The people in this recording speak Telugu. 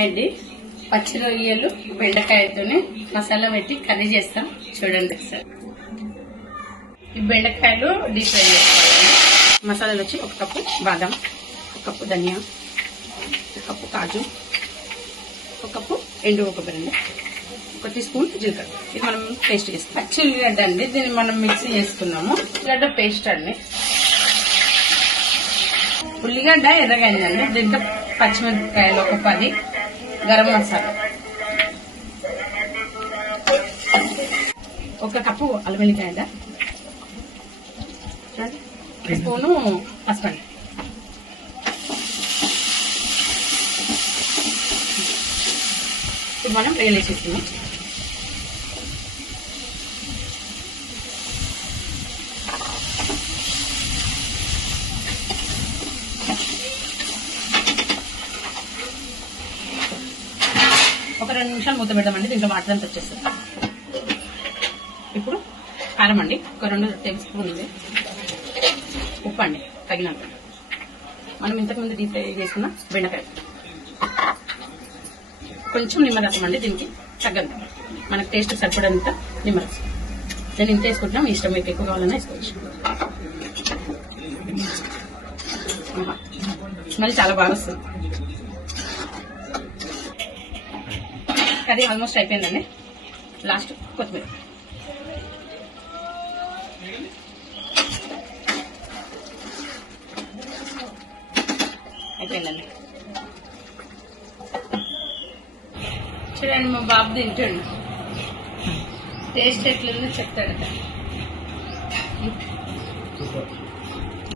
హాయ్ అండి, పచ్చి రొయ్యలు బెండకాయతోనే మసాలా పెట్టి కర్రీ చేస్తాం. చూడండి సార్. ఈ బెండకాయలు డీప్ ఫ్రై చేసుకోవాలి. మసాలాలు వచ్చి 1 కప్పు బాదం, 1 కప్పు ధనియా, 1 కప్పు కాజు, 1 కప్పు ఎండు కొబ్బరి, 1 టీ స్పూన్ జీలకర్ర. ఇది మనం పేస్ట్ చేస్తాం. పచ్చి ఉల్లిగడ్డ అండి, దీన్ని మనం మిక్సీ చేసుకున్నాము. ఉల్లిగడ్డ పేస్ట్ అండి. ఉల్లిగడ్డ ఎర్రగైందండి. దీంట్లో పచ్చిమిరపకాయలు 10, గరం మసాలా, 1 కప్పు అల్లం వెల్లిగడ్డ, 1 స్పూను పసుపు. ఇప్పుడు మనం వేలేసేస్తున్నాం. ఒక 2 నిమిషాలు మూత పెడదామండి. దీంట్లో వాటర్ అంతా వచ్చేస్తుంది. ఇప్పుడు కారం అండి, ఒక 2 టేబుల్ స్పూన్ ఉంది. ఉప్పు అండి తగినంత. మనం ఇంతకుముందు డీప్ ఫ్రై చేసుకున్న బెండకాయ, కొంచెం నిమ్మరసం అండి, దీనికి తగ్గంత మనకు టేస్ట్ సరిపడంత నిమ్మరసం. నేను ఇంత వేసుకుంటున్నాం, మీ ఇష్టం, మీకు ఎక్కువ కావాలన్నా వేసుకోవచ్చు. స్మెల్ చాలా బాగా వస్తుంది. కర్రీ ఆల్మోస్ట్ అయిపోయిందండి. లాస్ట్ కొత్తిమీర. అయిపోయిందండి. చూడండి, మా బాబు తింటుండు. టేస్ట్ ఎట్లుందో చెప్తాడు.